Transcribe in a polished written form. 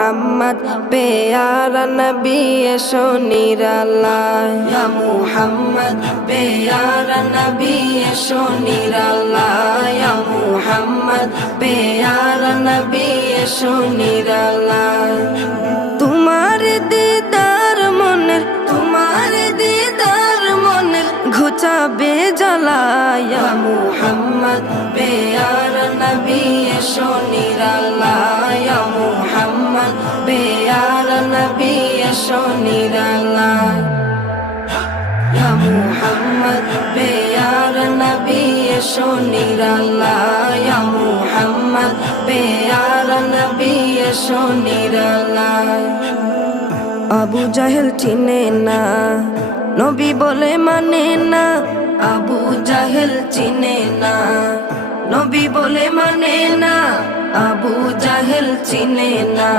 মুহাম্মদ পেয়ারা নবী এসো নিরালায় ইয়া মুহাম্মদ পেয়ারা নবী এসো নিরালায় ইয়া মুহাম্মদ পেয়ারা নবী এসো নিরালায় তোমার দিদার মনের ঘুচাবে জ্বালায় ইয়া মুহাম্মদ পেয়ারা নবী এসো নিরালায় ইয়া মুহাম্মদ পেয়ারা নবী এসো নিরালায় ইয়া মুহাম্মদ পেয়ারা নবী এসো নিরালায় ইয়া মুহাম্মদ পেয়ারা নবী এসো নিরালায় আবু জাহেল চিনে না নবী বলে মানে না আবু জাহেল চিনে না নবী বলে মানে না আবু জাহেল চিনে না